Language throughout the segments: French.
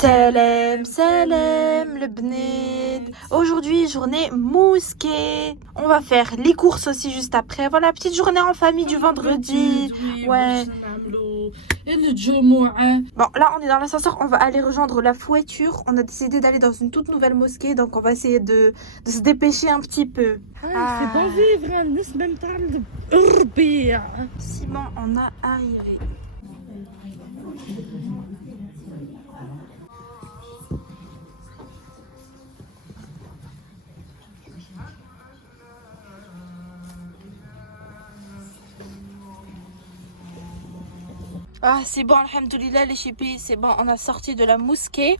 Salam, salam, le bned. Aujourd'hui, journée mousquée. On va faire les courses aussi juste après. Voilà, petite journée en famille du vendredi. Ouais. Bon, là, on est dans l'ascenseur. On va aller rejoindre la fouetture. On a décidé d'aller dans une toute nouvelle mosquée. Donc, on va essayer de se dépêcher un petit peu. C'est bon vivre, Simon, on a arrivé. Ah, c'est bon, alhamdoulilah, les chipis, c'est bon, on a sorti de la mosquée.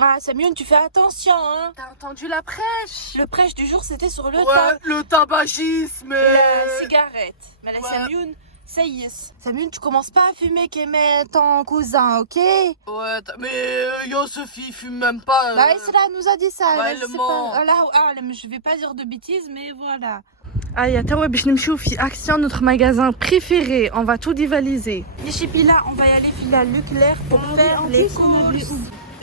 Ah, Samioun, tu fais attention, hein. T'as entendu la prêche? Le prêche du jour, c'était sur le Le tabagisme et la cigarette. Mais la Ouais. Samioun, ça y est. Samioun, tu commences pas à fumer comme ton cousin, ok? Ouais, mais Sophie fume même pas. Bah, Isra nous a dit ça. ouais, elle le sait ment. pas. Allahu a'lam, je vais pas dire de bêtises, mais voilà. Aïe, باش نمشيو في Action, notre magasin préféré. On va tout dévaliser. Les chipis, là, on va y aller via Leclerc pour faire en les plus, on avait courses.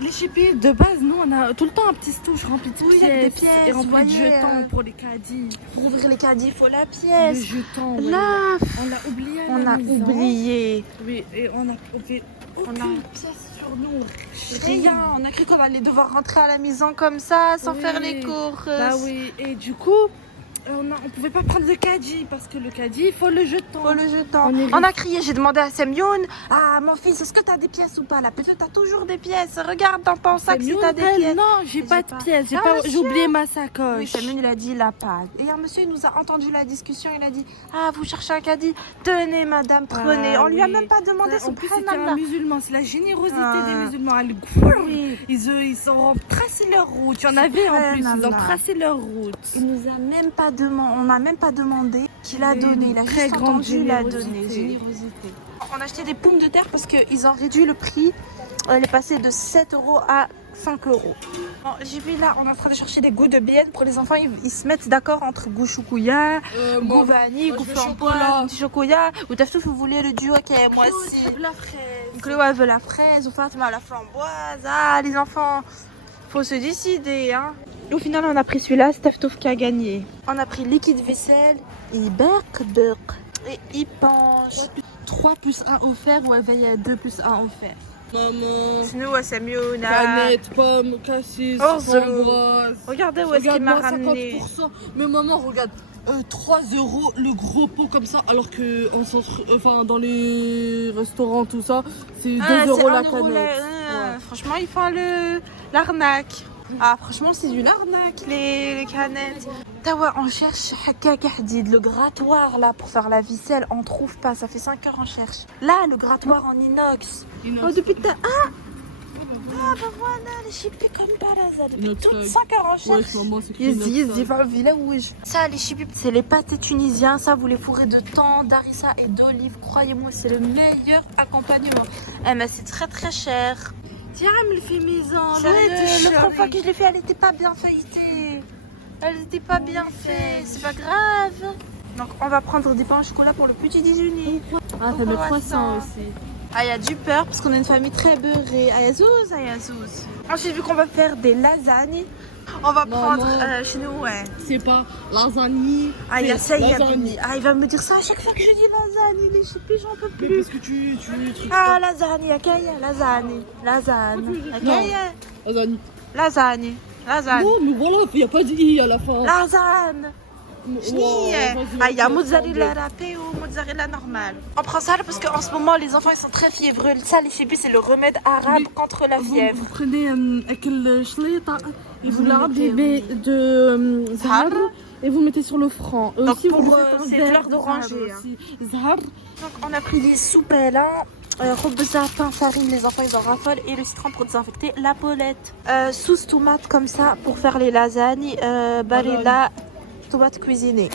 Les chipis, de base, nous, on a tout le temps un petit stouche rempli de Oui, pièces, avec des pièces, et rempli de voyez, jetons pour les caddies. Pour ouvrir les caddies, il faut la Le pièce. jeton, ouais. Là, On l'a oublié à on la a maison. oublié. Oui, et on fait aucune pièce sur nous. Rien, on a cru qu'on allait devoir rentrer à la maison comme ça, sans Oui. faire les courses. Bah oui, et du coup, on pouvait pas prendre le caddie parce que le caddie, il faut le jeton. Faut le jeton. On est On a crié, j'ai demandé à Semyoun, ah mon fils, est-ce que t'as des pièces ou pas là? Peut-être t'as toujours des pièces, regarde dans ton sac si t'as des pièces. Non, j'ai pas de pièces, Ah, j'ai monsieur. oublié ma sacoche. Oui, Semyoun il a dit il a pas. Et un monsieur il nous a entendu la discussion, il a dit, ah vous cherchez un caddie, tenez madame, prenez. Ah, on lui a oui. même pas demandé son En plus, c'était un prénom. musulman, c'est la générosité Ah. des musulmans. Oui. Ils ont tracé leur route. Il y en avait en plus, ils ont Subhanallah. tracé leur route. Il nous a même pas demandé, on n'a même pas demandé qu'il a Oui, donné, une il a très juste grande entendu, il a donné. générosité. Générosité. On a acheté des pommes de terre parce qu'ils ont réduit le prix. Elle est passée de 7 € à 5 €. Bon, j'ai vu là, on est en train de chercher des goûts de bienne pour les enfants. Ils se mettent d'accord entre goût choukouya, goût vanille, goût framboise, petit chocolat. Ou t'as tout, vous voulez le duo, ok, moi aussi. La fraise. Chloé veut la fraise, ou Fatima la framboise. Ah, les enfants, faut se décider, hein. Au final, on a pris celui-là, Steftouf qui a gagné. On a pris liquide vaisselle, Iberk et Ipange. 3 plus 1 offert ou avait 2 plus 1 offert. Maman, Sinon, c'est mieux. canette, pomme, cassis, Oh, framboise. Regardez où est-ce qu'il m'a Regarde-moi, ramené. 50%. Mais maman, regarde, 3 € le gros pot comme ça, alors que dans les restaurants, tout ça, c'est 2 Ah, € c'est la 1 euro canette. Ouais. Franchement, ils font l'arnaque. Ah, franchement, c'est une arnaque, les canettes. Tawa, on cherche le grattoir là pour faire la ficelle. On trouve pas, ça fait 5 heures on cherche. Là, le grattoir en inox. Oh, depuis tout à Ah, bah voilà, les chipis comme Balaza. Depuis Inox, toutes 5 heures on cherche. maman, c'est Ça, les chipis, c'est les pâtés tunisiens. Ça, vous les fourrez de thon, d'harissa et d'olive. Croyez-moi, c'est le meilleur accompagnement. Eh, mais c'est très très cher. Tiens, me le fait maison. L'autre fois que je l'ai fait, elle était pas bien feuilletée. Elle était pas bien faite. C'est pas grave. Donc, on va prendre des pains au chocolat pour le petit déjeuner. Ah, Au ça met croissant. 300 aussi. Ah, il y a du beurre parce qu'on est une famille très beurrée. Ayazouz, ayazouz. Ensuite, vu qu'on va faire des lasagnes, on va Maman. prendre chez nous, ouais. C'est pas lasagne. Ah, il y a ça, il y a lasagne. Ah, il va me dire ça à chaque fois que je dis lasagne. Les chipis, j'en peux Mais plus. parce que tu Ah, lasagne, akaya, lasagne. Lasagne. Akaya. lasagne. Lasagne. Lasagne. Non, mais voilà, il n'y a pas de i à la fin. Lasagne. Wow, Ah, il y a mozzarella râpée ou mozzarella normale. On prend ça là parce qu'en ce moment, les enfants ils sont très fiévreux. Ça, les chipis, c'est le remède arabe Oui. contre la fièvre. Vous prenez الشليطة et vous Vous la mettez, rabibez de Zahar. zahar et vous mettez sur le franc. Donc, Aussi, pour, vous faites un c'est verre fleur d'oranger, hein. aussi. Zahar. Donc, on a pris des soupes là. Robeza, pain, farine, les enfants ils en raffolent. Et le citron pour désinfecter la polette. Sauce tomate comme ça pour faire les lasagnes. Barilla, tomate cuisinée.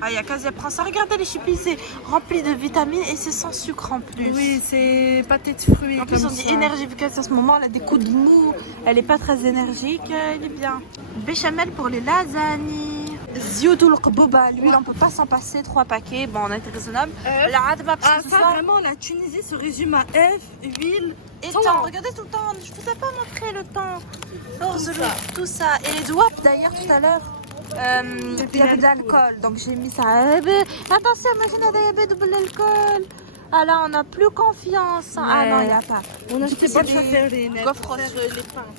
Ah, il y a quasi à prendre ça. Regardez les chipis, c'est rempli de vitamines et c'est sans sucre en plus. Oui, c'est pâté de fruits. En plus, comme on dit ça. énergie, vu qu'à ce moment, elle a des coups de mou. Elle est pas très énergique, elle est bien. Béchamel pour les lasagnes. زيوت القبوبة, l'huile, on peut pas s'en passer, 3 paquets. Bon, on a été raisonnable. La adma, parce que ce ça soir, vraiment, la Tunisie se résume à F, huile et temps. temps. Regardez tout le temps, je vous ai pas montré le temps. Tout ça. Et les doigts, d'ailleurs, tout à l'heure, il y avait de l'alcool, donc j'ai mis ça. Attention, machine à diabète, double l'alcool. Ah là, on n'a plus confiance. Ah non, il n'y a pas. On a acheté pas de gaufres les pains.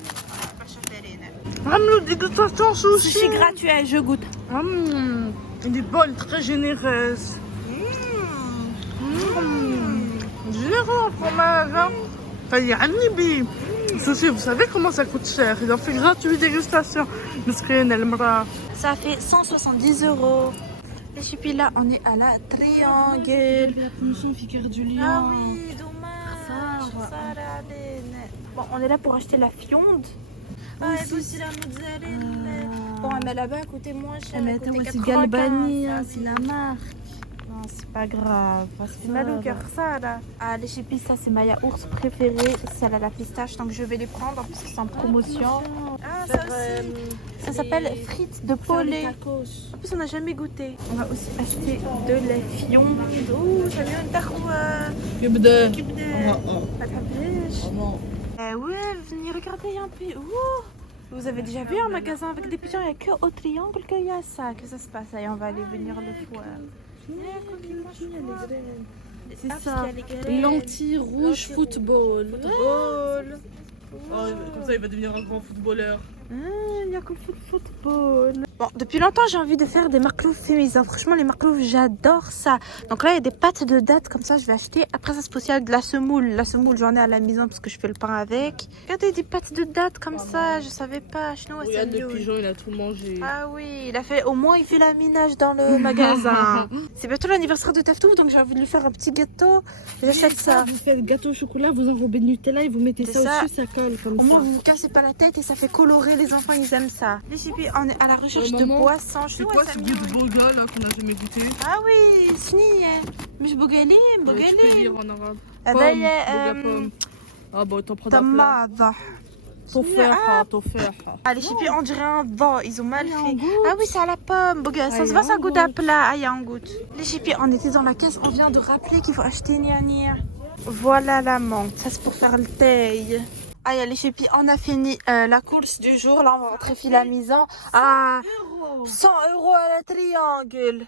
Ramlo, dégustation sushi. Sushi gratuit, je goûte. Il est bonne, très généreuse. Généreux en fromage. Hein. Enfin, il y a un nibi. Sushi, vous savez comment ça coûte cher. Ils ont fait gratuit dégustation. Ça fait 170 €. Et puis là, on est à la Triangle. La promotion Ficker du Lion. Ah oui, dommage. Bon, on est là pour acheter la fiande. Ah, et aussi la mozzarella. Bon, mais là-bas, elle coûtait moins cher. Mais attends, c'est Galbani, hein, c'est la marque. Non, c'est pas grave. C'est mal au cœur, ça, là. Ah, les chippies, ça, c'est ma yaourt préférée. Celle à la pistache, donc je vais les prendre, parce que c'est en promotion. Ah, ça aussi. Ça s'appelle frites de poulet. En plus, on n'a jamais goûté. On va aussi acheter de la fiande. Oh, ça vient de Taroua. كبدة. Pas de habèche. Non. Ouais, venez regarder un peu. Ouh. Vous avez déjà vu un magasin avec des pigeons? Il n'y a que au Triangle qu'il y a ça, que ça se passe. Allez, on va aller venir le foire. C'est ça. Lentilles rouges football. Football. Comme ça, il va devenir un grand footballeur. Il n'y a que le football. Bon, depuis longtemps, j'ai envie de faire des maklouf féminins. Franchement, les maklouf, j'adore ça. Donc là, il y a des pâtes de date comme ça, je vais acheter. Après, ça, c'est spécial de la semoule. La semoule, j'en ai à la maison parce que je fais le pain avec. Regardez, des pâtes de date comme ça, je savais pas. Chinois, Regarde, le pigeon, il a tout mangé. Ah oui, il a fait, au moins, il fait la minage dans le magasin. C'est bientôt l'anniversaire de Teftou, donc j'ai envie de lui faire un petit gâteau. J'achète ça. Vous faites gâteau au chocolat, vous enrobez de Nutella et vous mettez C'est ça ça. au-dessus, ça colle comme Au ça. moins, vous vous cassez pas la tête et ça fait colorer. Les enfants, ils aiment ça. Les chippies, on est à la recherche de maman, boissons. C'est quoi ce goût de boga là qu'on a jamais goûté? Ah oui, سنية مش بقالين Tu peux بقالين lire en arabe. هذايا Boga pomme. Ah bah t'en prends d'un plat. طماطة. Tofaha, tofaha. Ah les chippies on dirait un vent, ils ont mal fait. Ah oui c'est à la pomme, boga. Ça se voit ça goûte à plat, ah y a un goût. Les chippies on était dans la caisse, on vient de rappeler qu'il faut acheter nia nia. Voilà la menthe, ça c'est pour faire le thé. Ah y a les chippies, on a fini la course du jour, là on va rentrer filer la maison. Ah 100 € à la Triangle.